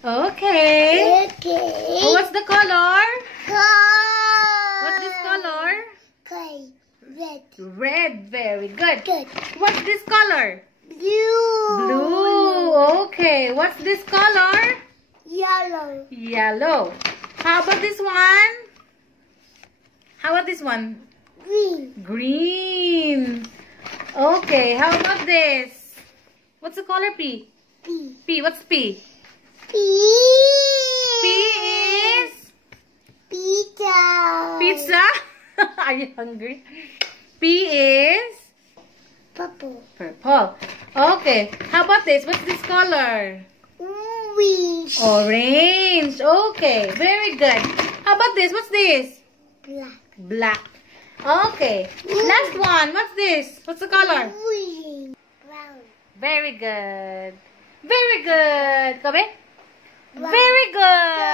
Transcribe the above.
Okay. Okay. What's the color? What's this Color. color? Okay. Red. Red. Very good. Good. What's this color? Blue. Blue. Okay. What's this color? Yellow. Yellow. How about this one? How about this one? Green. Green. Okay. How about this? What's the color P? P. P. What's P? P. P is Pizza. pizza. Are you hungry? P is Purple. purple. Okay. How about this? What's this color? Orange. Orange. Okay. Very good. How about this? What's this? Black. Black. Okay. Last one. What's this? What's the color? Green. Brown. Very good. Very good. Kobe? Brown. Very good.